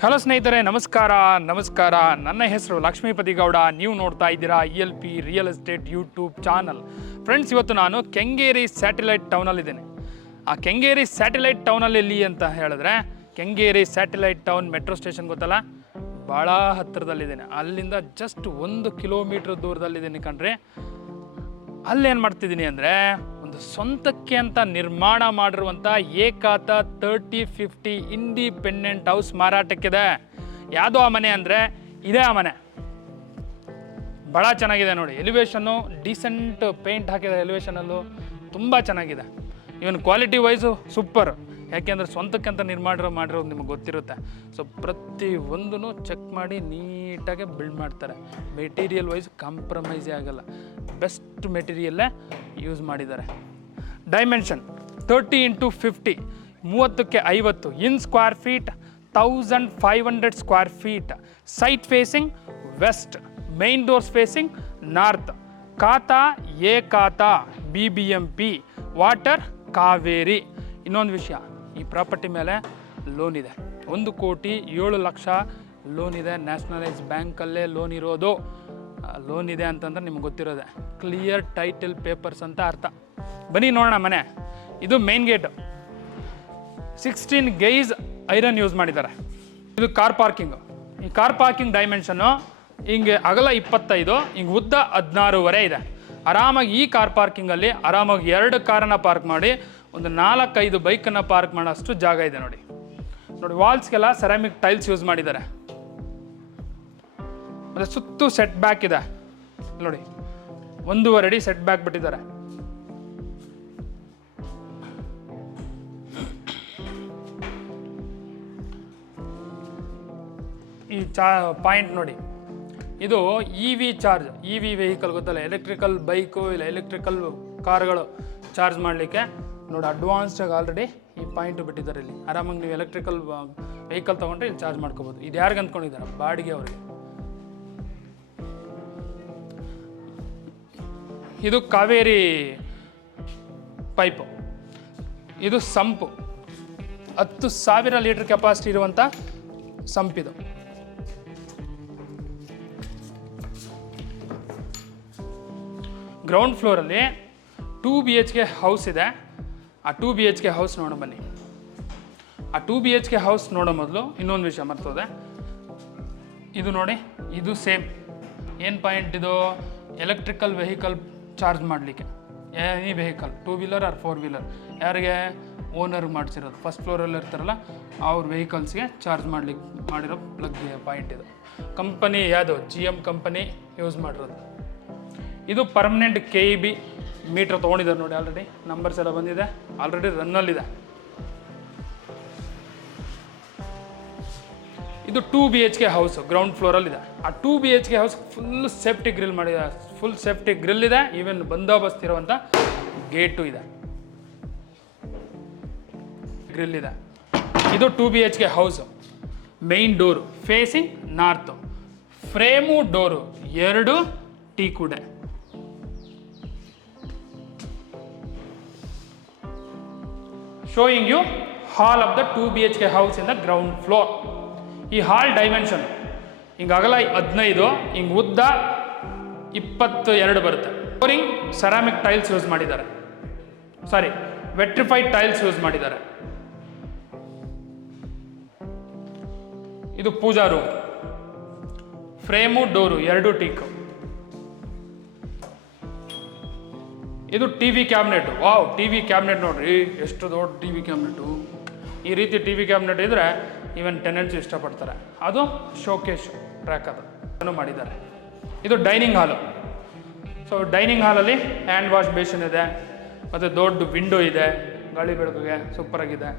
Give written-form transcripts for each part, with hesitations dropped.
Hello ಸ್ನೇಹಿತರೆ, ನಮಸ್ಕಾರ. ನನ್ನ ಹೆಸರು ಲಕ್ಷ್ಮೀಪತಿ ಗೌಡ. ನೀವು ನೋಡ್ತಾ ಇದ್ದೀರಾ ELP real estate YouTube channel. Friends, ಇವತ್ತು ನಾನು ಕೆಂಗೇರಿ ಸ್ಯಾಟಲೈಟ್ ಟೌನಲ್ಲಿದ್ದೇನೆ. ಆ ಕೆಂಗೇರಿ ಸ್ಯಾಟಲೈಟ್ ಟೌನಲ್ಲಿ ಎಲ್ಲಿ ಅಂತ ಹೇಳಿದ್ರೆ, Kengeri satellite town metro station ಗೊತ್ತಲ್ಲ, ಭಾಳ ಹತ್ತಿರದಲ್ಲಿದ್ದೇನೆ. ಅಲ್ಲಿಂದ ಜಸ್ಟ್ 1 ಕಿಲೋಮೀಟ್ರ್ ದೂರದಲ್ಲಿದ್ದೀನಿ ಕಣ್ರಿ. ಅಲ್ಲೇನು ಮಾಡ್ತಿದ್ದೀನಿ ಅಂದರೆ, ಒಂದು ಸ್ವಂತಕ್ಕೆ ಅಂತ ನಿರ್ಮಾಣ ಮಾಡಿರುವಂಥ ಏಕಾತ 30-50 ಇಂಡಿಪೆಂಡೆಂಟ್ ಹೌಸ್ ಮಾರಾಟಕ್ಕಿದೆ. ಯಾವುದೋ ಆ ಮನೆ ಅಂದರೆ ಇದೇ ಆ ಮನೆ. ಭಾಳ ಚೆನ್ನಾಗಿದೆ ನೋಡಿ. ಎಲಿವೇಶನ್ನು ಡೀಸೆಂಟ್ ಪೇಂಟ್ ಹಾಕಿದೆ. ಎಲಿವೇಶನಲ್ಲೂ ತುಂಬ ಚೆನ್ನಾಗಿದೆ. ಇವನ್ ಕ್ವಾಲಿಟಿ ವೈಸು ಸೂಪರ್. ಯಾಕೆಂದರೆ ಸ್ವಂತಕ್ಕೆ ಅಂತ ಮಾಡಿರೋದು ನಿಮಗೆ ಗೊತ್ತಿರುತ್ತೆ. ಸೊ ಪ್ರತಿಯೊಂದೂ ಚೆಕ್ ಮಾಡಿ ನೀಟಾಗಿ ಬಿಲ್ಡ್ ಮಾಡ್ತಾರೆ. ಮೆಟೀರಿಯಲ್ ವೈಸ್ ಕಾಂಪ್ರಮೈಸೇ ಆಗಲ್ಲ. ಬೆಸ್ಟ್ ಮೆಟೀರಿಯಲ್ಲೇ ಯೂಸ್ ಮಾಡಿದ್ದಾರೆ. ಡೈಮೆನ್ಷನ್ 30x50, 30ಕ್ಕೆ 50 in square feet, 1500 square feet. Site facing west, main doors facing north. Khata khata BBMP, water Kaveri. ಇನ್ನೊಂದು ವಿಷಯ, ಈ ಪ್ರಾಪರ್ಟಿ ಮೇಲೆ ಲೋನ್ ಇದೆ. 1,07,00,000 ಲೋನ್ ಇದೆ. ನ್ಯಾಷನಲೈಸ್ ಬ್ಯಾಂಕಲ್ಲೇ ಲೋನ್ ಇರೋದು. ಲೋನ್ ಇದೆ ಅಂತಂದ್ರೆ ನಿಮ್ಗೆ ಗೊತ್ತಿರೋದೆ. ಕ್ಲಿಯರ್ ಟೈಟಲ್ ಪೇಪರ್ಸ್ ಅಂತ ಅರ್ಥ. ಬನ್ನಿ ನೋಡೋಣ ಮನೆ. ಇದು main gate. 16 gauge iron use ಮಾಡಿದ್ದಾರೆ. ಇದು ಕಾರ್ ಪಾರ್ಕಿಂಗ್. ಈ ಕಾರ್ ಪಾರ್ಕಿಂಗ್ ಡೈಮೆನ್ಷನ್ನು ಹಿಂಗೆ ಅಗಲ 25, ಹಿಂಗೆ ಉದ್ದ 16.5 ಇದೆ. ಆರಾಮಾಗಿ ಈ ಕಾರ್ ಪಾರ್ಕಿಂಗಲ್ಲಿ ಆರಾಮಾಗಿ 2 ಕಾರನ್ನು ಪಾರ್ಕ್ ಮಾಡಿ ಒಂದು 4-5 ಬೈಕನ್ನು ಪಾರ್ಕ್ ಮಾಡೋಷ್ಟು ಜಾಗ ಇದೆ ನೋಡಿ. ವಾಲ್ಸ್ಗೆಲ್ಲ ಸೆರಾಮಿಕ್ ಟೈಲ್ಸ್ ಯೂಸ್ ಮಾಡಿದ್ದಾರೆ. ಮತ್ತು ಸುತ್ತು ಸೆಟ್ ಬ್ಯಾಕ್ ಇದೆ ನೋಡಿ. 1.5 ಅಡಿ ಸೆಟ್ ಬ್ಯಾಕ್ ಬಿಟ್ಟಿದ್ದಾರೆ. ಈ ಪಾಯಿಂಟ್ ನೋಡಿ, ಇದು EV ಚಾರ್ಜ್. EV ವೆಹಿಕಲ್ ಗೊತ್ತಲ್ಲ, ಎಲೆಕ್ಟ್ರಿಕಲ್ ಬೈಕು ಇಲ್ಲ ಎಲೆಕ್ಟ್ರಿಕಲ್ ಕಾರ್ಗಳು ಚಾರ್ಜ್ ಮಾಡಲಿಕ್ಕೆ ನೋಡಿ ಅಡ್ವಾನ್ಸ್ಡಾಗಿ ಆಲ್ರೆಡಿ ಈ ಪಾಯಿಂಟು ಬಿಟ್ಟಿದ್ದಾರೆ. ಇಲ್ಲಿ ಆರಾಮಾಗಿ ನೀವು ಎಲೆಕ್ಟ್ರಿಕಲ್ ವೆಹಿಕಲ್ ತೊಗೊಂಡ್ರೆ ಇಲ್ಲಿ ಚಾರ್ಜ್ ಮಾಡ್ಕೋಬೋದು. ಇದು ಯಾರಿಗೆ ಅಂದ್ಕೊಂಡಿದ್ದಾರೆ? ಬಾಡಿಗೆ ಅವರಿಗೆ. ಇದು ಕಾವೇರಿ ಪೈಪು. ಇದು ಸಂಪು. 10,000 ಲೀಟರ್ ಕೆಪಾಸಿಟಿ ಇರುವಂಥ ಸಂಪಿದು. ಗ್ರೌಂಡ್ ಫ್ಲೋರಲ್ಲಿ 2 BHK ಹೌಸ್ ಇದೆ. ಆ 2 BHK ಹೌಸ್ ನೋಡೋ ಬನ್ನಿ. ಆ 2 BHK ಹೌಸ್ ನೋಡೋ ಮೊದಲು ಇನ್ನೊಂದು ವಿಷಯ ಮರ್ತೋದೆ. ಇದು ನೋಡಿ, ಇದು ಸೇಮ್. ಏನು ಪಾಯಿಂಟ್ ಇದು? ಎಲೆಕ್ಟ್ರಿಕಲ್ ವೆಹಿಕಲ್ ಚಾರ್ಜ್ ಮಾಡಲಿಕ್ಕೆ. Any vehicle, 2 wheeler or 4 wheeler, ಯಾರಿಗೆ ಓನರ್ ಮಾಡಿಸಿರೋದು, ಫಸ್ಟ್ ಫ್ಲೋರಲ್ಲಿ ಇರ್ತಾರಲ್ಲ ಅವ್ರ ವೆಹಿಕಲ್ಸ್ಗೆ ಚಾರ್ಜ್ ಮಾಡಿರೋ ಪ್ಲಗ್ ಪಾಯಿಂಟ್ ಇದು. ಕಂಪನಿ ಯಾವುದು? GM ಕಂಪನಿ ಯೂಸ್ ಮಾಡಿರೋದು. ಇದು ಪರ್ಮನೆಂಟ್ KEB ಮೀಟ್ರ್ ತೊಗೊಂಡಿದ್ದಾರೆ ನೋಡಿ. ಆಲ್ರೆಡಿ ನಂಬರ್ಸ್ ಎಲ್ಲ ಬಂದಿದೆ. ಆಲ್ರೆಡಿ ರನ್ನಲ್ಲಿದೆ. ಇದು 2 BHK ಹೌಸ್ ಗ್ರೌಂಡ್ ಫ್ಲೋರಲ್ಲಿದೆ. ಆ 2 BHK house full safety grill ಮಾಡಿದ್ದಾರೆ. ಫುಲ್ ಸೇಫ್ಟಿ ಗ್ರಿಲ್ ಇದೆ. ಈವನ್ ಬಂದೋಬಸ್ತ್ ಇರುವಂಥ ಗೇಟು ಇದೆ, ಗ್ರಿಲ್ ಇದೆ. ಇದು 2 BHK house. Main door facing north. Frame door 2 ಟೀಕುಡೆ. Showing you hall of the 2 BHK house in the ground floor. ಈ ಹಾಲ್ ಡೈಮೆನ್ಷನ್ ಹಿಂಗೆ ಅಗಲ 15, ಹಿಂಗೆ ಉದ್ದ 22 ಬರುತ್ತೆ. ಫ್ಲೋರಿಂಗ್ ಸೆರಾಮಿಕ್ ಟೈಲ್ಸ್ ಯೂಸ್ ಮಾಡಿದ್ದಾರೆ. ವೆಟ್ರಿಫೈಡ್ ಟೈಲ್ಸ್ ಯೂಸ್ ಮಾಡಿದ್ದಾರೆ. ಇದು ಪೂಜಾ ರೂಮ್. Frame door 2 teak. ಇದು TV cabinet. Wow, TV cabinet ನೋಡ್ರಿ, ಎಷ್ಟು ದೊಡ್ಡ TV ಕ್ಯಾಬಿನೆಟು. ಈ ರೀತಿ TV ಕ್ಯಾಬಿನೆಟ್ ಇದ್ದರೆ ಈವನ್ ಟೆನೆಂಟ್ಸ್ ಇಷ್ಟಪಡ್ತಾರೆ. ಅದು ಶೋಕೇಶ್ ಟ್ರ್ಯಾಕ್ ಅದನ್ನು ಮಾಡಿದ್ದಾರೆ. ಇದು ಡೈನಿಂಗ್ ಹಾಲು. ಸೊ ಡೈನಿಂಗ್ ಹಾಲಲ್ಲಿ ಹ್ಯಾಂಡ್ ವಾಶ್ ಬೇಸಿನ್ ಇದೆ, ಮತ್ತು ದೊಡ್ಡ ವಿಂಡೋ ಇದೆ, ಗಾಳಿ ಬೆಳಕಿಗೆ ಸೂಪರಾಗಿದೆ.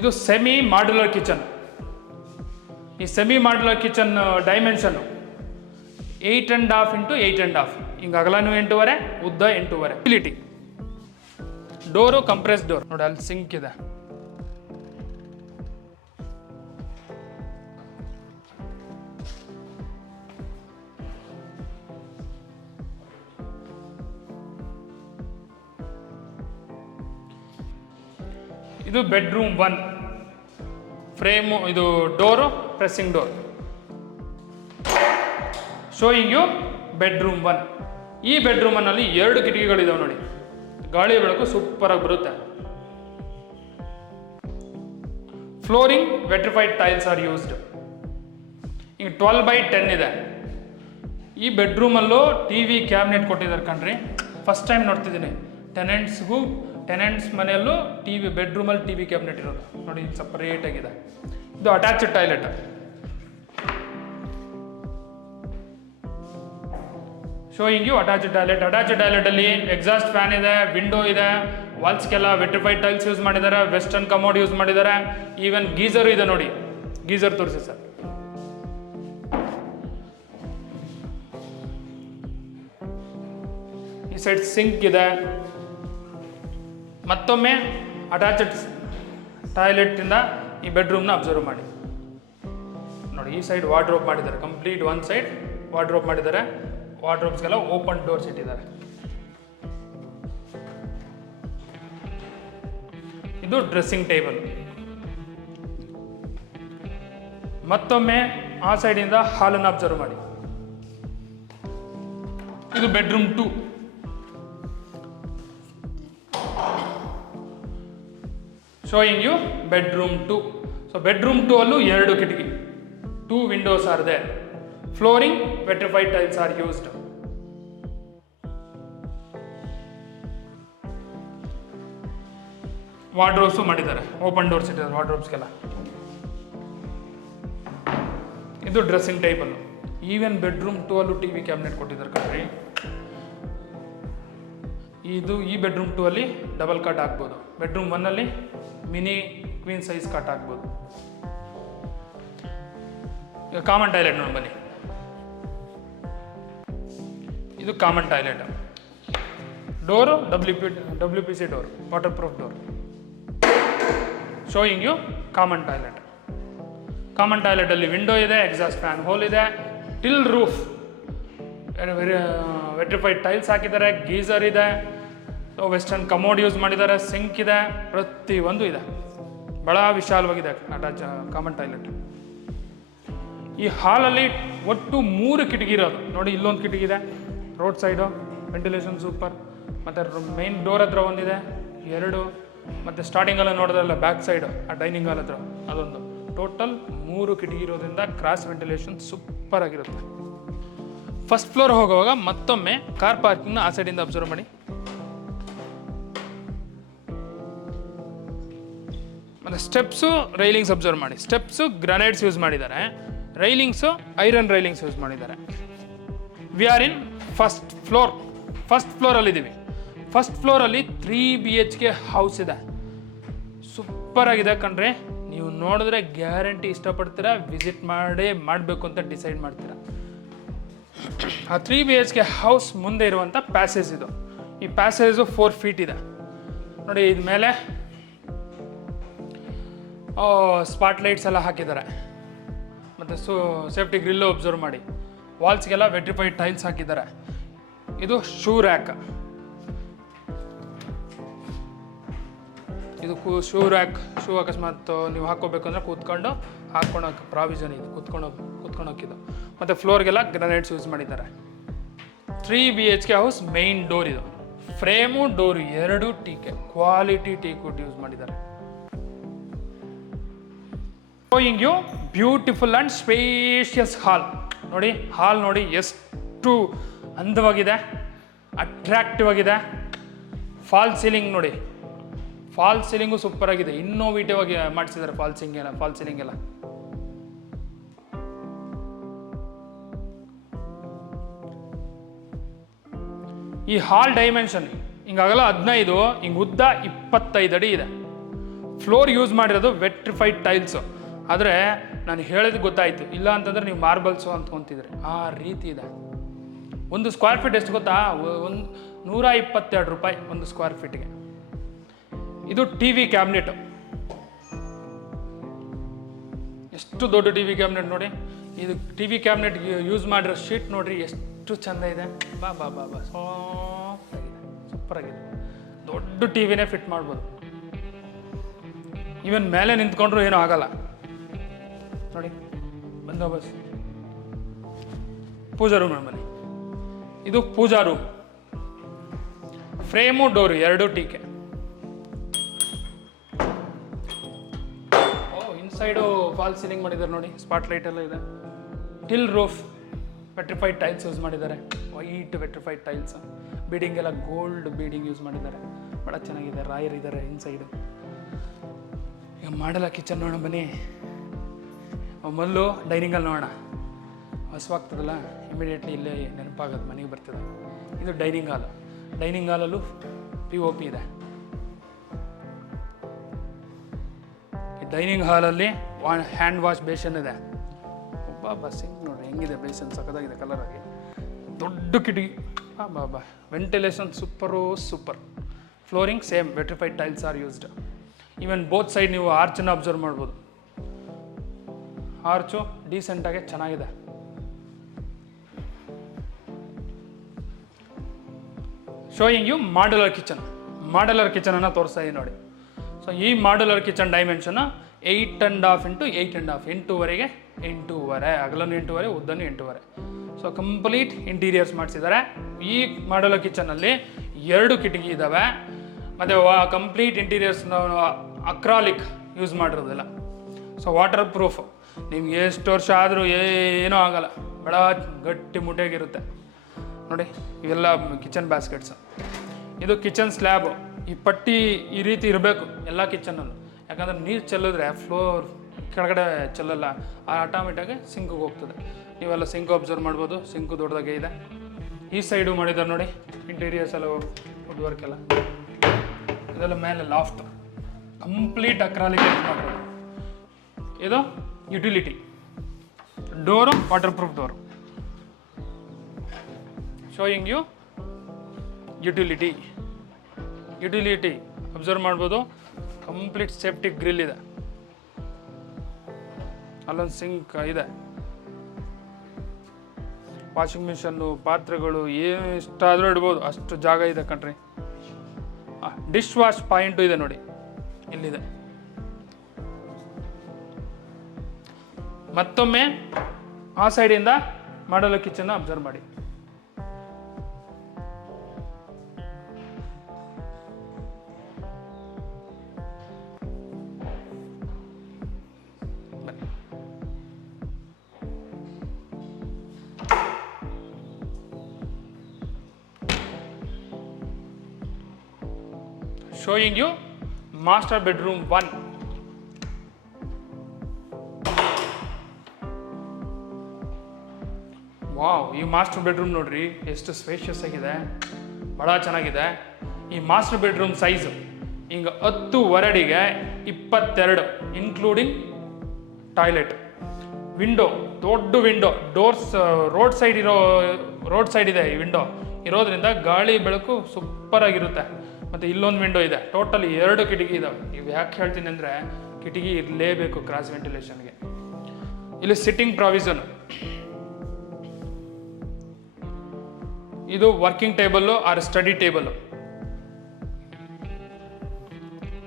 ಇದು ಸೆಮಿ ಮಾಡ್ಯುಲರ್ ಕಿಚನ್. ಈ semi modular kitchen dimension 8.5 x 8.5. ಹಿಂಗೆ ಅಗಲನೂ 8.5, ಉದ್ದ 8.5. ಫೆಸಿಲಿಟಿ ಡೋರು ಕಂಪ್ರೆಸ್ ಡೋರ್ ನೋಡಿ. ಅಲ್ಲಿ ಸಿಂಕ್ ಇದೆ. ಇದು ಬೆಡ್ರೂಮ್ 1. ಫ್ರೇಮು ಇದು door, pressing door. Showing you bedroom 1. ಈ ಬೆಡ್ರೂಮಲ್ಲಿ 2 ಕಿಟಕಿಗಳಿದಾವೆ ನೋಡಿ, ಗಾಳಿ ಬೆಳಕು ಸೂಪರಾಗಿ ಬರುತ್ತೆ. Flooring vitrified tiles are used. ಈಗ 12x10 ಇದೆ. ಈ ಬೆಡ್ರೂಮಲ್ಲೂ ಟಿ ವಿ ಕ್ಯಾಬಿನೆಟ್ ಕೊಟ್ಟಿದ್ದಾರೆ ಕಣ್ರಿ. ಫಸ್ಟ್ ಟೈಮ್ ನೋಡ್ತಿದ್ದೀನಿ. ಟೆನೆಂಟ್ಸ್ ಮನೆಯಲ್ಲೂ ಟಿ ವಿ ಬೆಡ್ರೂಮಲ್ಲಿ ಟಿ ವಿ ಕ್ಯಾಬಿನೆಟ್ ಇರೋದು ನೋಡಿ, ಸಪ್ರೇಟ್ ಆಗಿದೆ. ಇದು attached toilet. Showing you attached toilet. Attached ಟಾಯ್ಲೆಟಲ್ಲಿ ಎಕ್ಸಾಸ್ಟ್ ಫ್ಯಾನ್ ಇದೆ, ವಿಂಡೋ ಇದೆ, ವಾಲ್ಸ್ಗೆಲ್ಲ ವೆಟ್ರಿಫೈಡ್ ಟೈಲ್ಸ್ ಯೂಸ್ ಮಾಡಿದ್ದಾರೆ, ವೆಸ್ಟರ್ನ್ ಕಮೋಡ್ ಯೂಸ್ ಮಾಡಿದ್ದಾರೆ, ಈವನ್ ಗೀಸರ್ ಇದೆ ನೋಡಿ. ಗೀಸರ್ ತೋರಿಸಿ ಸರ್. ಈ ಸೈಡ್ ಸಿಂಕ್ ಇದೆ. ಮತ್ತೊಮ್ಮೆ ಅಟ್ಯಾಚ್ಡ್ ಟಾಯ್ಲೆಟಿಂದ ಈ ಬೆಡ್ರೂಮ್ನ ಅಬ್ಸರ್ವ್ ಮಾಡಿ ನೋಡಿ. ಈ ಸೈಡ್ ವಾರ್ಡ್ರೋಬ್ ಮಾಡಿದ್ದಾರೆ, ಕಂಪ್ಲೀಟ್ ಒನ್ ಸೈಡ್ ವಾರ್ಡ್ರೋಬ್ ಮಾಡಿದ್ದಾರೆ. ವಾರ್ಡ್ರೋಬ್ಸ್ಗೆಲ್ಲ ಓಪನ್ ಡೋರ್ಸ್ ಇಟ್ಟಿದ್ದಾರೆ. ಇದು ಡ್ರೆಸ್ಸಿಂಗ್ ಟೇಬಲ್. ಮತ್ತೊಮ್ಮೆ ಆ ಸೈಡಿಂದ ಹಾಲನ್ನು ಅಬ್ಸರ್ವ್ ಮಾಡಿ. ಇದು bedroom 2. Showing you bedroom 2. So bedroom 2 ಅಲ್ಲೂ 2 ಕಿಟಕಿ, 2 windows are there. Flooring vitrified tiles are used. Wardrobes ಮಾಡಿದ್ದಾರೆ, ಓಪನ್ ಡೋರ್ಸ್ ಇಟ್ಟಿದ್ದಾರೆ ವಾರ್ಡ್ರೋಬ್ಸ್ಗೆಲ್ಲ. ಇದು ಡ್ರೆಸ್ಸಿಂಗ್ ಟೇಬಲ್. ಈವನ್ ಬೆಡ್ರೂಮ್ 2 ಅಲ್ಲೂ ಟಿ ವಿ ಕ್ಯಾಬಿನೆಟ್ ಕೊಟ್ಟಿದ್ದಾರೆ ಕಣ್ರಿ. ಈ ಬೆಡ್ರೂಮ್ 2 ಅಲ್ಲಿ ಡಬಲ್ ಕಾಟ್ ಹಾಕ್ಬೋದು. ಬೆಡ್ರೂಮ್ 1 ಅಲ್ಲಿ ಮಿನಿ ಕ್ವೀನ್ ಸೈಜ್ ಕಾಟ್ ಹಾಕ್ಬೋದು. ಈಗ ಕಾಮನ್ ಟಾಯ್ಲೆಟ್ ನೋಡಿ ಬನ್ನಿ. ಇದು common toilet. Door WPC door, waterproof door. Showing you common toilet. Common ಟಾಯ್ಲೆಟಲ್ಲಿ ವಿಂಡೋ ಇದೆ, ಎಕ್ಸಾಸ್ಟ್ ಫ್ಯಾನ್ ಹೋಲ್ ಇದೆ, ಟಿಲ್ ರೂಫ್ ವೆಟ್ರಿಫೈಡ್ ಟೈಲ್ಸ್ ಹಾಕಿದ್ದಾರೆ, ಗೀಸರ್ ಇದೆ, ವೆಸ್ಟರ್ನ್ ಕಮೋಡ್ ಯೂಸ್ ಮಾಡಿದ್ದಾರೆ, ಸಿಂಕ್ ಇದೆ, ಪ್ರತಿಯೊಂದು ಇದೆ. ಬಹಳ ವಿಶಾಲವಾಗಿದೆ ಅಟ್ಯಾಚ್ ಕಾಮನ್ ಟಾಯ್ಲೆಟ್. ಈ ಹಾಲಲ್ಲಿ ಒಟ್ಟು 3 ಕಿಟಕಿ ಇರೋದು ನೋಡಿ. ಇಲ್ಲೊಂದು ಕಿಟಕಿ ಇದೆ, ರೋಡ್ ಸೈಡು ವೆಂಟಿಲೇಷನ್ ಸೂಪರ್. ಮತ್ತು ಮೇನ್ ಡೋರ್ ಹತ್ರ ಒಂದಿದೆ, 2. ಮತ್ತು ಸ್ಟಾರ್ಟಿಂಗಲ್ಲಿ ನೋಡಿದ್ರಲ್ಲ ಬ್ಯಾಕ್ ಸೈಡು ಆ ಡೈನಿಂಗ್ ಹಾಲ್ ಹತ್ರ ಅದೊಂದು. ಟೋಟಲ್ 3 ಕಿಟಕಿ ಇರೋದ್ರಿಂದ ಕ್ರಾಸ್ ವೆಂಟಿಲೇಷನ್ ಸೂಪರ್ ಆಗಿರುತ್ತೆ. ಫಸ್ಟ್ ಫ್ಲೋರ್ ಹೋಗುವಾಗ ಮತ್ತೊಮ್ಮೆ ಕಾರ್ ಪಾರ್ಕಿಂಗ್ನ ಆ ಸೈಡಿಂದ ಅಬ್ಸರ್ವ್ ಮಾಡಿ. ಮತ್ತು ಸ್ಟೆಪ್ಸು ರೈಲಿಂಗ್ಸ್ ಅಬ್ಸರ್ವ್ ಮಾಡಿ. ಸ್ಟೆಪ್ಸು ಗ್ರಾನೈಟ್ಸ್ ಯೂಸ್ ಮಾಡಿದ್ದಾರೆ, ರೈಲಿಂಗ್ಸು ಐರನ್ ರೈಲಿಂಗ್ಸ್ ಯೂಸ್ ಮಾಡಿದ್ದಾರೆ. We are in first floor. First ಫ್ಲೋರಲ್ಲಿದ್ದೀವಿ. ಫಸ್ಟ್ ಫ್ಲೋರಲ್ಲಿ 3 BHK ಹೌಸ್ ಇದೆ. ಸೂಪರ್ ಆಗಿದೆ ಕಣ್ರಿ. ನೀವು ನೋಡಿದ್ರೆ ಗ್ಯಾರಂಟಿ ಇಷ್ಟಪಡ್ತೀರಾ, ವಿಸಿಟ್ ಮಾಡಬೇಕು ಅಂತ ಡಿಸೈಡ್ ಮಾಡ್ತೀರಾ. ಆ 3 BHK ಹೌಸ್ ಮುಂದೆ ಇರುವಂಥ ಪ್ಯಾಸೇಜ್ ಇದು. ಈ ಪ್ಯಾಸೇಜು 4 ಫೀಟ್ ಇದೆ ನೋಡಿ. ಇದ ಮೇಲೆ ಸ್ಪಾಟ್ ಲೈಟ್ಸ್ ಎಲ್ಲ ಹಾಕಿದ್ದಾರೆ. ಮತ್ತು ಸೇಫ್ಟಿ ಗ್ರಿಲ್ಲು ಅಬ್ಸರ್ವ್ ಮಾಡಿ. ವಾಲ್ಸ್ಗೆಲ್ಲ ವೆಟ್ರಿಫೈಡ್ ಟೈಲ್ಸ್ ಹಾಕಿದ್ದಾರೆ. ಇದು ಶೂ ರ್ಯಾಕ್. ಇದು ಶೂ ರ್ಯಾಕ್. ಶೂ ಅಕಸ್ಮಾತ್ ನೀವು ಹಾಕೋಬೇಕು ಅಂದರೆ ಕೂತ್ಕೊಂಡು ಹಾಕ್ಕೊಳಕ್ಕೆ ಪ್ರಾವಿಷನ್ ಇದು, ಕೂತ್ಕೊಳಕ್ಕಿದು. ಮತ್ತು ಫ್ಲೋರ್ಗೆಲ್ಲ ಗ್ರಾನೈಟ್ಸ್ ಯೂಸ್ ಮಾಡಿದ್ದಾರೆ. 3 BHK ಹೌಸ್. ಮೇನ್ ಡೋರ್ ಇದು. ಫ್ರೇಮು ಡೋರು 2 ಟೀಕೆ, ಕ್ವಾಲಿಟಿ ಟೀಕ್ವುಡ್ ಯೂಸ್ ಮಾಡಿದ್ದಾರೆ. Showing you beautiful and spacious hall. ನೋಡಿ ಹಾಲ್ ನೋಡಿ ಎಷ್ಟು ಅಂದವಾಗಿದೆ, ಅಟ್ರಾಕ್ಟಿವ್ ಆಗಿದೆ. ಫಾಲ್ ಸೀಲಿಂಗ್ ನೋಡಿ, ಫಾಲ್ ಸೀಲಿಂಗು ಸೂಪರ್ ಆಗಿದೆ. ಇನ್ನೋವೇಟಿವ್ ಆಗಿ ಮಾಡಿಸಿದ್ದಾರೆ ಫಾಲ್ ಸೀಲಿಂಗ್ ಎಲ್ಲ. ಈ ಹಾಲ್ ಡೈಮೆನ್ಷನ್ ಹಿಂಗಾಗಲ್ಲ 15, ಹಿಂಗೆ ಉದ್ದ 25 ಅಡಿ ಇದೆ. ಫ್ಲೋರ್ ಯೂಸ್ ಮಾಡಿರೋದು ವೆಟ್ರಿಫೈಡ್ ಟೈಲ್ಸು. ಆದರೆ ನಾನು ಹೇಳಿದ್ ಗೊತ್ತಾಯಿತು, ಇಲ್ಲ ಅಂತಂದರೆ ನೀವು ಮಾರ್ಬಲ್ಸು ಅಂದ್ಕೊತಿದ್ರಿ. ಆ ರೀತಿ ಇದೆ. 1 ಸ್ಕ್ವೇರ್ ಫೀಟ್ ಎಷ್ಟು ಗೊತ್ತಾ? 122 ರೂಪಾಯಿ 1 ಸ್ಕ್ವೇರ್ ಫೀಟ್ಗೆ. ಇದು ಟಿ ವಿ ಕ್ಯಾಬಿನೆಟ್. ಎಷ್ಟು ದೊಡ್ಡ ಟಿ ವಿ ಕ್ಯಾಬಿನೆಟ್ ನೋಡಿ. ಇದು ಟಿ ವಿ ಕ್ಯಾಬಿನೆಟ್ ಯೂಸ್ ಮಾಡಿರೋ ಶೀಟ್ ನೋಡ್ರಿ ಎಷ್ಟು ಚೆಂದ ಇದೆ. ಬಾ ಸೂಪರ್ ಆಗಿದೆ. ದೊಡ್ಡ ಟಿ ವಿನೇ ಫಿಟ್ ಮಾಡ್ಬೋದು. ಈವನ್ ಮೇಲೆ ನಿಂತ್ಕೊಂಡ್ರು ಏನೂ ಆಗಲ್ಲ. ನೋಡಿ, ಬಂದೋಬಸ್ತ್. ಪೂಜಾ ರೂಮ್ ಬನ್ನಿ. ಇದು ಪೂಜಾ ರೂಮ್. ಫ್ರೇಮು ಡೋರು ಎರಡು ಟೀಕೆ. ಇನ್ಸೈಡು ಫಾಲ್ ಸೀಲಿಂಗ್ ಮಾಡಿದ್ದಾರೆ ನೋಡಿ, ಸ್ಪಾಟ್ ಲೈಟ್ ಎಲ್ಲ ಇದೆ. Till roof, vitrified tiles use ಮಾಡಿದ್ದಾರೆ, ವೈಟ್ ವೆಟ್ರಿಫೈಡ್ ಟೈಲ್ಸ್. ಬೀಡಿಂಗ್ ಎಲ್ಲ ಗೋಲ್ಡ್ ಬೀಡಿಂಗ್ ಯೂಸ್ ಮಾಡಿದ್ದಾರೆ, ಭಾಳ ಚೆನ್ನಾಗಿದೆ. ರಾಯರ್ ಇದ್ದಾರೆ ಇನ್ಸೈಡು. ಈಗ ಮಾಡಲ್ಲ ಕಿಚನ್ ನೋಡೋಣ ಬನ್ನಿ. ಮೊದಲು ಡೈನಿಂಗಲ್ಲಿ ನೋಡೋಣ, ಹಸುವಾಗ್ತದಲ್ಲ ಇಮಿಡಿಯೇಟ್ಲಿ ಇಲ್ಲೇ ನೆನಪಾಗೋದು, ಮನೆಗೆ ಬರ್ತದೆ. ಇದು ಡೈನಿಂಗ್ ಹಾಲು. ಡೈನಿಂಗ್ ಹಾಲಲ್ಲೂ POP ಇದೆ. ಈ ಡೈನಿಂಗ್ ಹಾಲಲ್ಲಿ ಹ್ಯಾಂಡ್ ವಾಶ್ ಬೇಸನ್ ಇದೆ. ಒಬ್ಬ ಸಿಂಕ್ ನೋಡ್ರಿ ಹೆಂಗಿದೆ, ಬೇಸನ್ ಸಖತ್ತಾಗಿದೆ ಕಲರ್ ಆಗಿ. ದೊಡ್ಡ ಕಿಟಕಿ, ಬಾ ventilation super. Flooring same vitrified tiles are used. Even both side ನೀವು ಆರ್ಚನ್ನು ಅಬ್ಸರ್ವ್ ಮಾಡ್ಬೋದು. ಆರ್ಚು ಡೀಸೆಂಟಾಗಿ ಚೆನ್ನಾಗಿದೆ. ಶೋಯಿಂಗ್ ಯು ಮಾಡ್ಯುಲರ್ ಕಿಚನನ್ನು ತೋರಿಸ್ತಾ ಇದೀನಿ ನೋಡಿ. ಸೊ ಈ ಮಾಡ್ಯುಲರ್ ಕಿಚನ್ ಡೈಮೆನ್ಷನ್ 8.5 into 8.5, 8.5ಗೆ 8.5, ಅಗಲನು 8.5, ಉದ್ದನು 8.5. ಸೊ ಕಂಪ್ಲೀಟ್ ಇಂಟೀರಿಯರ್ಸ್ ಮಾಡಿಸಿದ್ದಾರೆ. ಈ ಮಾಡ್ಯುಲರ್ ಕಿಚನಲ್ಲಿ 2 ಕಿಟಕಿ ಇದ್ದಾವೆ. ಮತ್ತು ಕಂಪ್ಲೀಟ್ ಇಂಟೀರಿಯರ್ಸ್ ಅಕ್ರಾಲಿಕ್ ಯೂಸ್ ಮಾಡಿರೋದಿಲ್ಲ. ಸೊ ವಾಟರ್ ಪ್ರೂಫ್, ನಿಮ್ಗೆ ಎಷ್ಟು ವರ್ಷ ಆದರೂ ಏನೂ ಆಗಲ್ಲ, ಭಾಳ ಗಟ್ಟಿ ಮುಟ್ಟಾಗಿರುತ್ತೆ ನೋಡಿ. ಇವೆಲ್ಲ ಕಿಚನ್ ಬ್ಯಾಸ್ಕೆಟ್ಸ್. ಇದು ಕಿಚನ್ ಸ್ಲ್ಯಾಬ್. ಈ ಪಟ್ಟಿ ಈ ರೀತಿ ಇರಬೇಕು ಎಲ್ಲ ಕಿಚನಲ್ಲೂ, ಯಾಕಂದರೆ ನೀರು ಚೆಲ್ಲಿದ್ರೆ ಫ್ಲೋರ್ ಕೆಳಗಡೆ ಚೆಲ್ಲಲ್ಲ, ಆಟೋಮೆಟಿಕ್ಕಾಗಿ ಸಿಂಕಿಗೆ ಹೋಗ್ತದೆ. ನೀವೆಲ್ಲ ಸಿಂಕು ಅಬ್ಸರ್ವ್ ಮಾಡ್ಬೋದು, ಸಿಂಕು ದೊಡ್ಡದಾಗೆ ಇದೆ. ಈ ಸೈಡು ಮಾಡಿದ್ದಾರೆ ನೋಡಿ, ಇಂಟೀರಿಯರ್ಸ್ ಎಲ್ಲ ವುಡ್ ವರ್ಕ್ ಎಲ್ಲ. ಇದೆಲ್ಲ ಮೇಲೆ ಲಾಫ್ಟ್, ಕಂಪ್ಲೀಟ್ ಅಕ್ರಾಲಿಕ್ ಯೂಸ್ ಮಾಡಿರೋದು. ಇದು utility door, water proof door. Showing you utility observe ಮಾಡ್ಬೋದು. ಕಂಪ್ಲೀಟ್ ಸೇಫ್ಟಿ ಗ್ರಿಲ್ ಇದೆ, ಅಲ್ಲೊಂದು ಸಿಂಕ್ ಇದೆ. ವಾಷಿಂಗ್ ಮಿಷನ್ನು, ಪಾತ್ರೆಗಳು ಏನು ಇಷ್ಟಾದರೂ ಇಡ್ಬೋದು, ಅಷ್ಟು ಜಾಗ ಇದೆ ಕಣ್ರಿ. ಡಿಶ್ ವಾಶ್ ಪಾಯಿಂಟು ಇದೆ ನೋಡಿ, ಇಲ್ಲಿದೆ. ಮತ್ತೊಮ್ಮೆ ಆ ಸೈಡಿಂದ ಮಾಡಲು ಕಿಚನ್ ಅಬ್ಸರ್ವ್ ಮಾಡಿ. Showing you master bedroom 1. Wow, ಈ ಮಾಸ್ಟರ್ ಬೆಡ್ರೂಮ್ ನೋಡ್ರಿ ಎಷ್ಟು ಸ್ಪೇಷಿಯಸ್ ಆಗಿದೆ, ಭಾಳ ಚೆನ್ನಾಗಿದೆ. ಈ ಮಾಸ್ಟರ್ ಬೆಡ್ರೂಮ್ ಸೈಜ್ ಹಿಂಗೆ 10 22, ಇನ್ಕ್ಲೂಡಿಂಗ್ ಟಾಯ್ಲೆಟ್. ವಿಂಡೋ, ದೊಡ್ಡ ವಿಂಡೋ, ಡೋರ್ಸ್ ರೋಡ್ ಸೈಡ್ ಇದೆ. ಈ ವಿಂಡೋ ಇರೋದ್ರಿಂದ ಗಾಳಿ ಬೆಳಕು ಸೂಪರ್ ಆಗಿರುತ್ತೆ. ಮತ್ತು ಇಲ್ಲೊಂದು ವಿಂಡೋ ಇದೆ. ಟೋಟಲ್ 2 ಕಿಟಕಿ ಇದಾವೆ. ಇವು ಯಾಕೆ ಹೇಳ್ತೀನಿ ಅಂದರೆ, ಕಿಟಕಿ ಇರಲೇಬೇಕು ಕ್ರಾಸ್ ವೆಂಟಿಲೇಷನ್ಗೆ. ಇಲ್ಲಿ ಸಿಟ್ಟಿಂಗ್ ಪ್ರಾವಿಷನ್. ಇದು working table or study table.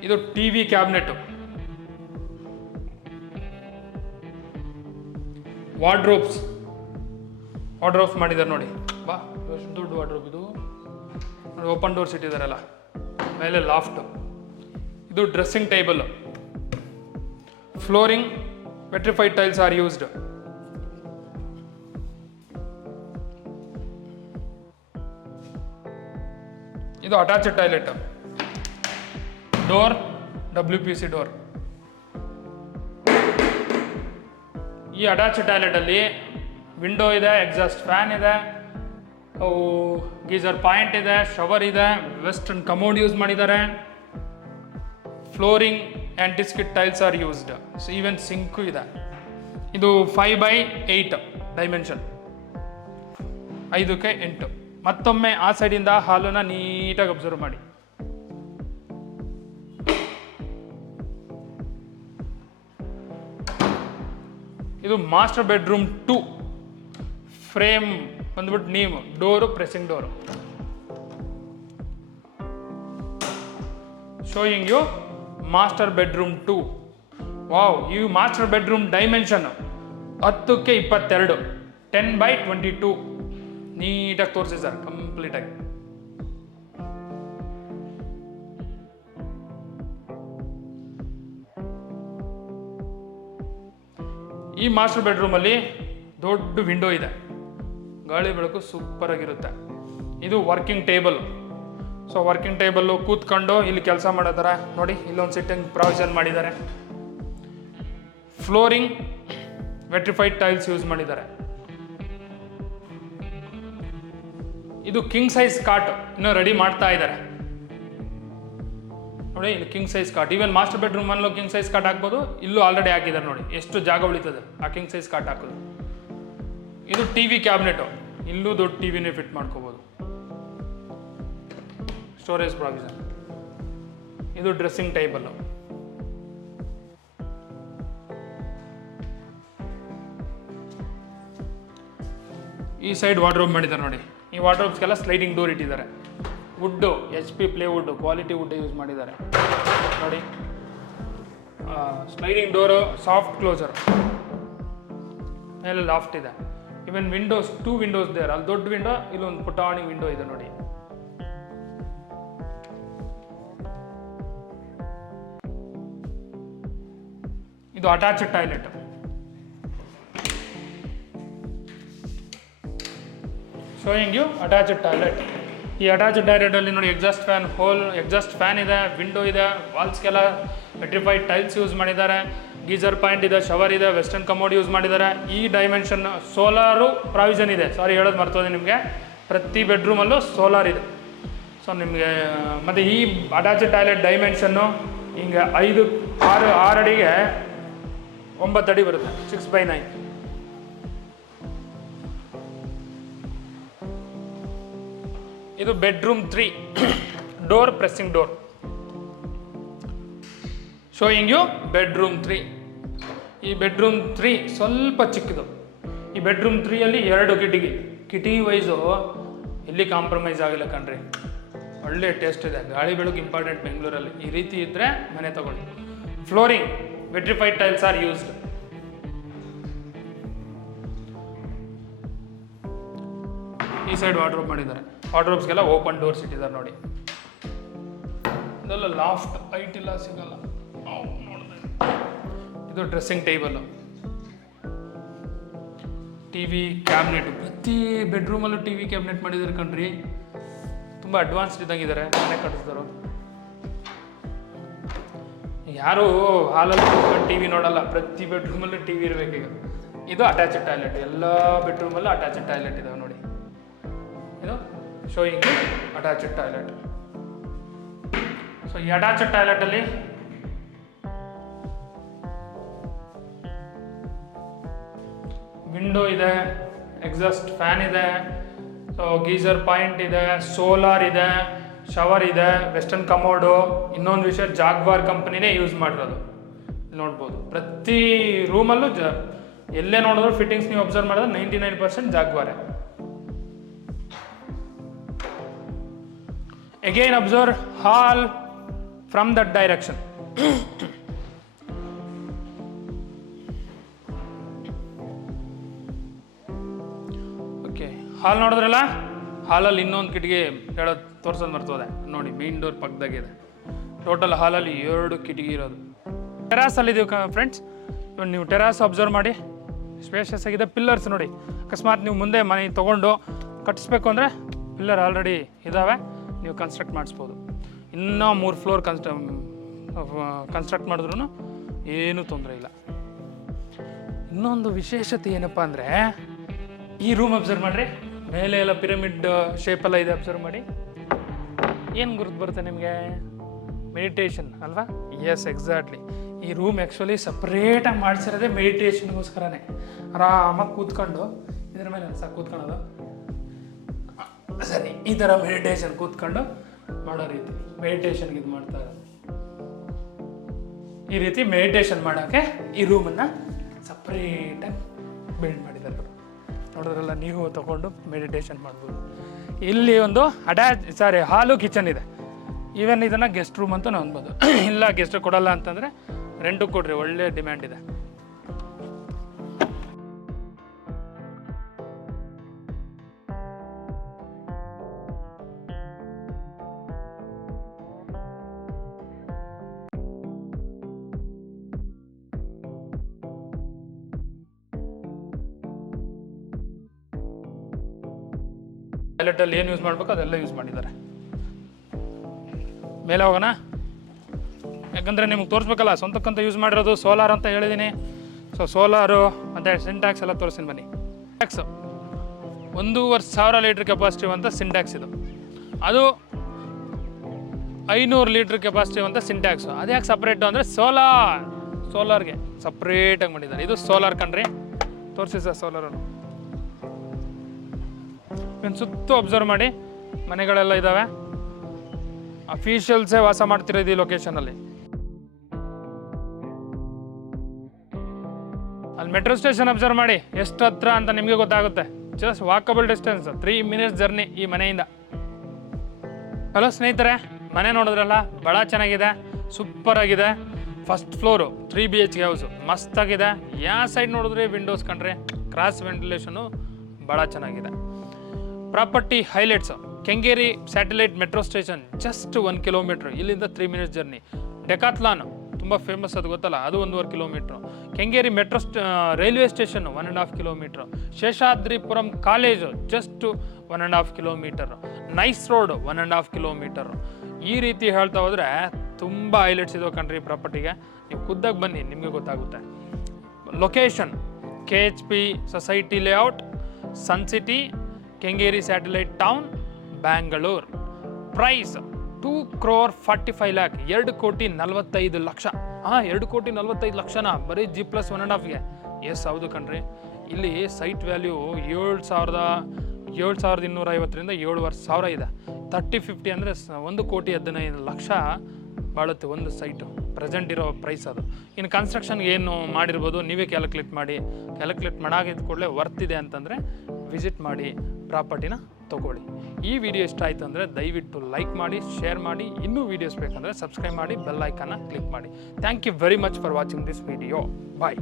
ಇದು TV ಕ್ಯಾಬಿನೆಟ್. ವಾರ್ಡ್ರೋಬ್ಸ್ ಮಾಡಿದ್ದಾರೆ ನೋಡಿ. ಬಾ, ಎಷ್ಟು ದೊಡ್ಡ ವಾರ್ಡ್ರೋಬ್ ಇದು. ಓಪನ್ ಡೋರ್ಸ್ ಇಟ್ಟಿದ್ದಾರಲ್ಲ, ಮೇಲೆ ಲಾಫ್ಟ್. ಇದು dressing table. Flooring vitrified tiles are used. ಇದು attached toilet. Door WPC door. ಈ ಅಟ್ಯಾಚ್ಡ್ ಟಾಯ್ಲೆಟ್ ಅಲ್ಲಿ ವಿಂಡೋ ಇದೆ, ಎಕ್ಸಾಸ್ಟ್ ಫ್ಯಾನ್ ಇದೆ, ಗೀಸರ್ ಪಾಯಿಂಟ್ ಇದೆ, ಶವರ್ ಇದೆ, ವೆಸ್ಟರ್ನ್ ಕಮೋಡ್ ಯೂಸ್ ಮಾಡಿದ್ದಾರೆ. Flooring anti skid tiles are used. Even sink ಇದೆ. ಇದು 5x8 ಡೈಮೆನ್ಷನ್, 5ಕ್ಕೆ 8. ಮತ್ತೊಮ್ಮೆ ಆ ಸೈಡಿಂದ ಹಾಲನ್ನು ನೀಟಾಗಿ ಅಬ್ಸರ್ವ್ ಮಾಡಿ. ಇದು ಮಾಸ್ಟರ್ ಬೆಡ್ರೂಮ್ 2. ಫ್ರೇಮ್ ಬಂದ್ಬಿಟ್ಟು ನೀವು door, pressing door. Showing you master bedroom 2. Wow, ಈ master bedroom dimension 10x22, 10x22 ನೀಟಾಗಿ ತೋರಿಸಿ ಸರ್ ಕಂಪ್ಲೀಟಾಗಿ. ಈ ಮಾಸ್ಟರ್ ಬೆಡ್ರೂಮಲ್ಲಿ ದೊಡ್ಡ ವಿಂಡೋ ಇದೆ, ಗಾಳಿ ಬೆಳಕು ಸೂಪರ್ ಆಗಿರುತ್ತೆ. ಇದು working table. So working table ಕೂತ್ಕೊಂಡು ಇಲ್ಲಿ ಕೆಲಸ ಮಾಡೋ ಥರ ನೋಡಿ, ಇಲ್ಲೊಂದು ಸಿಟ್ಟಿಂಗ್ ಪ್ರಾವಿಷನ್ ಮಾಡಿದ್ದಾರೆ. ಫ್ಲೋರಿಂಗ್ ವೆಟ್ರಿಫೈಡ್ ಟೈಲ್ಸ್ ಯೂಸ್ ಮಾಡಿದ್ದಾರೆ. ಇದು ಕಿಂಗ್ ಸೈಜ್ ಕಾಟ್ ಇನ್ನೂ ರೆಡಿ ಮಾಡ್ತಾ ಇದ್ದಾರೆ ನೋಡಿ. ಇಲ್ಲಿ king size cot, even master bedroom ಅಲ್ಲೂ ಕಿಂಗ್ ಸೈಜ್ ಕಾಟ್ ಹಾಕ್ಬೋದು. ಇಲ್ಲೂ ಆಲ್ರೆಡಿ ಹಾಕಿದ್ದಾರೆ ನೋಡಿ, ಎಷ್ಟು ಜಾಗ ಉಳಿತದೆ ಆ ಕಿಂಗ್ ಸೈಜ್ ಕಾಟ್ ಹಾಕೋದು. ಇದು ಟಿವಿ ಕ್ಯಾಬಿನೆಟು, ಇಲ್ಲೂ ದೊಡ್ಡ ಟಿವಿನೇ ಫಿಟ್ ಮಾಡ್ಕೋಬೋದು. Storage provision. ಇದು ಡ್ರೆಸ್ಸಿಂಗ್ ಟೇಬಲ್. ಈ ಸೈಡ್ ವಾರ್ಡ್ರೋಬ್ ಮಾಡಿದ್ದಾರೆ ನೋಡಿ. ಈ ವಾರ್ಡ್ರೋಬ್ಸ್ಗೆಲ್ಲ ಸ್ಲೈಡಿಂಗ್ ಡೋರ್ ಇಟ್ಟಿದ್ದಾರೆ. Wood HP plywood quality wood use ಮಾಡಿದ್ದಾರೆ ನೋಡಿ. ಸ್ಲೈಡಿಂಗ್ ಡೋರು, ಸಾಫ್ಟ್ ಕ್ಲೋಸರ್, ಮೇಲೆ ಲಾಫ್ಟ್ ಇದೆ. Even windows, 2 windows there. ಅಲ್ಲಿ ದೊಡ್ಡ ವಿಂಡೋ, ಇಲ್ಲೊಂದು ಪುಟಾಣಿ ವಿಂಡೋ ಇದೆ ನೋಡಿ. ಇದು attached toilet. Showing you attached toilet. ಈ ಅಟ್ಯಾಚ್ಡ್ ಟಾಯ್ಲೆಟಲ್ಲಿ ನೋಡಿ, ಎಕ್ಸಾಸ್ಟ್ ಫ್ಯಾನ್ ಇದೆ, ವಿಂಡೋ ಇದೆ, ವಾಲ್ಸ್ಗೆಲ್ಲ ವೆಟ್ರಿಫೈಡ್ ಟೈಲ್ಸ್ ಯೂಸ್ ಮಾಡಿದ್ದಾರೆ. ಗೀಜರ್ ಪಾಯಿಂಟ್ ಇದೆ, ಶವರ್ ಇದೆ, ವೆಸ್ಟರ್ನ್ ಕಮೋಡ್ ಯೂಸ್ ಮಾಡಿದ್ದಾರೆ. ಈ ಡೈಮೆನ್ಷನ್ ಸೋಲಾರು ಪ್ರಾವಿಷನ್ ಇದೆ. ಸಾರಿ ಹೇಳೋದು ಮರ್ತೋದೆ ನಿಮಗೆ, ಪ್ರತಿ ಬೆಡ್ರೂಮಲ್ಲೂ ಸೋಲಾರ್ ಇದೆ. ಸೊ ನಿಮಗೆ ಮತ್ತು ಈ ಅಟ್ಯಾಚ್ಡ್ ಟಾಯ್ಲೆಟ್ ಡೈಮೆನ್ಷನ್ನು ಹಿಂಗೆ 6 ಅಡಿಗೆ 9 ಅಡಿ ಬರುತ್ತೆ, 6x9. ಇದು bedroom 3, door pressing door. Showing you bedroom 3. ಈ ಬೆಡ್ರೂಮ್ 3 ಸ್ವಲ್ಪ ಚಿಕ್ಕದು. ಈ ಬೆಡ್ರೂಮ್ 3ಅಲ್ಲಿ 2 ಕಿಟಕಿ ವೈಸು ಇಲ್ಲಿ ಕಾಂಪ್ರಮೈಸ್ ಆಗಿಲ್ಲ ಕಣ್ರಿ. ಒಳ್ಳೆ ಟೇಸ್ಟ್ ಇದೆ. ಗಾಳಿ ಬೆಳಕು ಇಂಪಾರ್ಟೆಂಟ್ ಬೆಂಗಳೂರಲ್ಲಿ. ಈ ರೀತಿ ಇದ್ದರೆ ಮನೆ ತಗೊಳ್ಳಿ. Flooring vitrified tiles are used. ಈ ಸೈಡ್ ವಾರ್ಡ್ರೋಬ್ ಮಾಡಿದ್ದಾರೆ. ವಾರ್ಡ್ರೋಬ್ಸ್ಗೆಲ್ಲ ಓಪನ್ ಡೋರ್ಸ್ ಇಟ್ಟಿದ್ದಾರೆ ನೋಡಿ. ಇದೆಲ್ಲ ಲಾಫ್ಟ್, ಹೈಟ್ ಇಲ್ಲ, ಸಿಗಲ್ಲ. ಇದು ಡ್ರೆಸ್ಸಿಂಗ್ ಟೇಬಲ್. ಟಿವಿ ಕ್ಯಾಬಿನೆಟ್, ಪ್ರತಿ ಬೆಡ್ರೂಮಲ್ಲೂ ಟಿವಿ ಕ್ಯಾಬಿನೆಟ್ ಮಾಡಿದ್ದಾರೆ ಕಣ್ರಿ. ತುಂಬ ಅಡ್ವಾನ್ಸ್ಡ್ ಇದ್ದಂಗಿದ್ದಾರೆ ಮನೆ ಕಟ್ಟಿಸಿದ್ರು. ಯಾರು ಹಾಲಲ್ಲಿ ಕೂತ್ಕೊಂಡು ಟಿವಿ ನೋಡಲ್ಲ, ಪ್ರತಿ ಬೆಡ್ರೂಮಲ್ಲೂ ಟಿವಿ ಇರಬೇಕೀಗ. ಇದು ಅಟ್ಯಾಚ್ಡ್ ಟಾಯ್ಲೆಟ್. ಎಲ್ಲ ಬೆಡ್ರೂಮಲ್ಲೂ ಅಟ್ಯಾಚ್ಡ್ ಟಾಯ್ಲೆಟ್ ಇದಾವೆ ನೋಡಿ. ಇದು ಶೋಯಿಂಗ್ ಅಟ್ಯಾಚ್ಡ್ ಟಾಯ್ಲೆಟ್. ಸೊ ಈ ಅಟ್ಯಾಚ್ಡ್ ಟಾಯ್ಲೆಟಲ್ಲಿ ವಿಂಡೋ ಇದೆ, ಎಕ್ಸಾಸ್ಟ್ ಫ್ಯಾನ್ ಇದೆ, ಸೊ ಗೀಸರ್ ಪಾಯಿಂಟ್ ಇದೆ, ಸೋಲಾರ್ ಇದೆ, ಶವರ್ ಇದೆ, ವೆಸ್ಟರ್ನ್ ಕಮೋಡು. ಇನ್ನೊಂದು ವಿಷಯ, ಜಾಗ್ವಾರ್ ಕಂಪ್ನಿನೇ ಯೂಸ್ ಮಾಡಿರೋದು. ನೋಡ್ಬೋದು ಪ್ರತಿ ರೂಮಲ್ಲೂ ಎಲ್ಲೇ ನೋಡಿದ್ರು ಫಿಟ್ಟಿಂಗ್ಸ್ ನೀವು ಅಬ್ಸರ್ವ್ ಮಾಡಿದ್ರೆ 99% ಜಾಗ್ವಾರೇ. Again observe hall from that direction. Okay, hall ನೋಡಿದ್ರಲ್ಲ, ಹಾಲಲ್ಲಿ ಇನ್ನೊಂದು ಕಿಟಕಿ ಹೇಳೋದು ತೋರ್ಸೋದು ಬರ್ತದೆ ನೋಡಿ. Main door ಪಕ್ಕದಾಗಿದೆ. ಟೋಟಲ್ ಹಾಲಲ್ಲಿ 2 ಕಿಟಕಿ ಇರೋದು. ಟೆರಾಸಲ್ಲಿದ್ದೀವಿ ಫ್ರೆಂಡ್ಸ್. ಇವಾಗ ನೀವು ಟೆರಾಸ್ ಅಬ್ಸರ್ವ್ ಮಾಡಿ, ಸ್ಪೇಷಿಯಸ್ ಆಗಿದೆ. ಪಿಲ್ಲರ್ಸ್ ನೋಡಿ, ಅಕಸ್ಮಾತ್ ನೀವು ಮುಂದೆ ಮನೆ ತೊಗೊಂಡು ಕಟ್ಟಿಸ್ಬೇಕು ಅಂದರೆ ಪಿಲ್ಲರ್ ಆಲ್ರೆಡಿ ಇದ್ದಾವೆ, ನೀವು ಕನ್ಸ್ಟ್ರಕ್ಟ್ ಮಾಡಿಸ್ಬೋದು. ಇನ್ನೂ 3 ಫ್ಲೋರ್ ಕನ್ಸ್ಟ್ರಕ್ಟ್ ಮಾಡಿದ್ರೂ ಏನೂ ತೊಂದರೆ ಇಲ್ಲ. ಇನ್ನೊಂದು ವಿಶೇಷತೆ ಏನಪ್ಪ ಅಂದರೆ, ಈ ರೂಮ್ ಅಬ್ಸರ್ವ್ ಮಾಡಿರಿ, ಮೇಲೆ ಎಲ್ಲ ಪಿರಮಿಡ್ ಶೇಪೆಲ್ಲ ಇದೆ. ಅಬ್ಸರ್ವ್ ಮಾಡಿ, ಏನು ಗುರುತು ಬರುತ್ತೆ ನಿಮಗೆ? ಮೆಡಿಟೇಷನ್ ಅಲ್ವಾ? Yes, exactly. ಈ ರೂಮ್ ಆ್ಯಕ್ಚುಲಿ ಸಪ್ರೇಟಾಗಿ ಮಾಡಿಸಿರೋದೇ ಮೆಡಿಟೇಷನ್ಗೋಸ್ಕರನೇ. ಆರಾಮಾಗಿ ಕೂತ್ಕೊಂಡು ಇದ್ರ ಮೇಲೆ ಕೂತ್ಕೊಳ್ಳೋದು ಸರಿ, ಈ ಥರ ಮೆಡಿಟೇಷನ್ ಕೂತ್ಕೊಂಡು ಮಾಡೋ ರೀತಿ ಮೆಡಿಟೇಷನ್ಗೆ ಇದು ಮಾಡ್ತಾ ಇರೋದು. ಈ ರೀತಿ ಮೆಡಿಟೇಷನ್ ಮಾಡೋಕ್ಕೆ ಈ ರೂಮನ್ನು ಸಪ್ರೇಟಾಗಿ ಬಿಲ್ಡ್ ಮಾಡಿದ್ದಾರೆ. ನೋಡಿದ್ರಲ್ಲ, ನೀವು ತಗೊಂಡು ಮೆಡಿಟೇಷನ್ ಮಾಡ್ಬೋದು. ಇಲ್ಲಿ ಒಂದು ಹಾಲು ಕಿಚನ್ ಇದೆ. ಈವನ್ ಇದನ್ನು ಗೆಸ್ಟ್ ರೂಮ್ ಅಂತ ಅನ್ಬೋದು. ಇಲ್ಲ ಗೆಸ್ಟ್ ಕೊಡಲ್ಲ ಅಂತಂದರೆ ರೆಂಟು ಕೊಡ್ರಿ, ಒಳ್ಳೆ ಡಿಮ್ಯಾಂಡ್ ಇದೆ. ಟಾಯ್ಲೆಟಲ್ಲಿ ಏನು ಯೂಸ್ ಮಾಡಬೇಕು ಅದೆಲ್ಲ ಯೂಸ್ ಮಾಡಿದ್ದಾರೆ. ಮೇಲೆ ಹೋಗೋಣ, ಯಾಕಂದರೆ ನಿಮ್ಗೆ ತೋರಿಸ್ಬೇಕಲ್ಲ, ಸ್ವಂತಕ್ಕಂತ ಯೂಸ್ ಮಾಡಿರೋದು ಸೋಲಾರ್ ಅಂತ ಹೇಳಿದ್ದೀನಿ. ಸೊ ಸೋಲಾರು ಮತ್ತು ಸಿಂಟ್ಯಾಕ್ಸ್ ಎಲ್ಲ ತೋರಿಸ್ತೀನಿ ಬನ್ನಿ. ಸಿಂಟ್ಯಾಕ್ಸ್ 1,500 ಲೀಟ್ರ್ ಕೆಪಾಸಿಟಿ ಅಂತ ಸಿಂಟ್ಯಾಕ್ಸ್ ಇದು. ಅದು 500 ಲೀಟ್ರ್ ಕೆಪಾಸಿಟಿ ಅಂತ ಸಿಂಟ್ಯಾಕ್ಸು. ಅದು ಯಾಕೆ ಸಪ್ರೇಟು ಅಂದರೆ ಸೋಲಾರ್ಗೆ ಸಪ್ರೇಟಾಗಿ ಮಾಡಿದ್ದಾರೆ. ಇದು ಸೋಲಾರ್ ಕಣ್ರಿ, ತೋರಿಸಿ ಸರ್ ಸೋಲಾರನ್ನು. ಇನ್ನು ಸುತ್ತು ಅಬ್ಸರ್ವ್ ಮಾಡಿ, ಮನೆಗಳೆಲ್ಲ ಇದ್ದಾವೆ. ಅಫಿಷಿಯಲ್ಸೇ ವಾಸ ಮಾಡ್ತಿರೋದು ಈ ಲೊಕೇಶನಲ್ಲಿ. ಅಲ್ಲಿ ಮೆಟ್ರೋ ಸ್ಟೇಷನ್ ಅಬ್ಸರ್ವ್ ಮಾಡಿ ಎಷ್ಟು ಹತ್ರ ಅಂತ ನಿಮಗೆ ಗೊತ್ತಾಗುತ್ತೆ. Just walkable distance, 3 minutes journey ಈ ಮನೆಯಿಂದ. ಹಲೋ ಸ್ನೇಹಿತರೆ, ಮನೆ ನೋಡಿದ್ರಲ್ಲ, ಭಾಳ ಚೆನ್ನಾಗಿದೆ, ಸೂಪರ್ ಆಗಿದೆ. ಫಸ್ಟ್ ಫ್ಲೋರು 3 BHK ಹೌಸು, ಮಸ್ತಾಗಿದೆ. ಯಾವ ಸೈಡ್ ನೋಡಿದ್ರೆ ವಿಂಡೋಸ್ ಕಂಡ್ರೆ, ಕ್ರಾಸ್ ವೆಂಟಿಲೇಷನು ಭಾಳ ಚೆನ್ನಾಗಿದೆ. Property highlights: Kengeri satellite metro station just 1 kilometre, ಇಲ್ಲಿಂದ 3 ಮಿನಿಟ್ಸ್ ಜರ್ನಿ. ಡೆಕಾಥ್ಲಾನ್ ತುಂಬ ಫೇಮಸ್, ಅದು ಗೊತ್ತಲ್ಲ, ಅದು 1.5 kilometre. Kengeri metro railway station 1.5 kilometre. Seshadripuram college just 1.5 kilometre. Nice road 1.5 kilometre. ಈ ರೀತಿ ಹೇಳ್ತಾ ಹೋದರೆ ತುಂಬ ಹೈಲೈಟ್ಸ್ ಇದಾವೆ ಕಣ್ರಿ ಪ್ರಾಪರ್ಟಿಗೆ. ನೀವು ಖುದ್ದಾಗಿ ಬನ್ನಿ, ನಿಮಗೆ ಗೊತ್ತಾಗುತ್ತೆ. Location: KHP society layout, Sun City, Kengeri satellite town, Bangalore. Price 2,45,00,000, 2,45,00,000. 2,45,00,000 ಬರೀ G+1.5ಗೆ. ಎಸ್, ಹೌದು ಕಣ್ರಿ. ಇಲ್ಲಿ ಸೈಟ್ ವ್ಯಾಲ್ಯೂ 7,250ರಿಂದ 7,500 ಇದೆ. 30-50 ಅಂದರೆ 1,15,00,000 ಬಾಳುತ್ತೆ ಒಂದು ಸೈಟು, ಪ್ರೆಸೆಂಟ್ ಇರೋ ಪ್ರೈಸ್ ಅದು. ಇನ್ನು ಕನ್ಸ್ಟ್ರಕ್ಷನ್ಗೆ ಏನು ಮಾಡಿರ್ಬೋದು ನೀವೇ ಕ್ಯಾಲ್ಕುಲೇಟ್ ಮಾಡಿ. ಕ್ಯಾಲ್ಕುಲೇಟ್ ಮಾಡಾಗಿದ್ದ ಕೂಡಲೇ ವರ್ತ್ ಇದೆ ಅಂತಂದರೆ ವಿಸಿಟ್ ಮಾಡಿ, ಪ್ರಾಪರ್ಟಿನ ತೊಗೊಳ್ಳಿ. ಈ ವಿಡಿಯೋ ಇಷ್ಟ ಆಯಿತು ಅಂದರೆ ದಯವಿಟ್ಟು ಲೈಕ್ ಮಾಡಿ, ಶೇರ್ ಮಾಡಿ. ಇನ್ನೂ ವೀಡಿಯೋಸ್ ಬೇಕಂದರೆ ಸಬ್ಸ್ಕ್ರೈಬ್ ಮಾಡಿ, ಬೆಲ್ ಐಕಾನ್ನ ಕ್ಲಿಕ್ ಮಾಡಿ. Thank you very much for watching this video. Bye.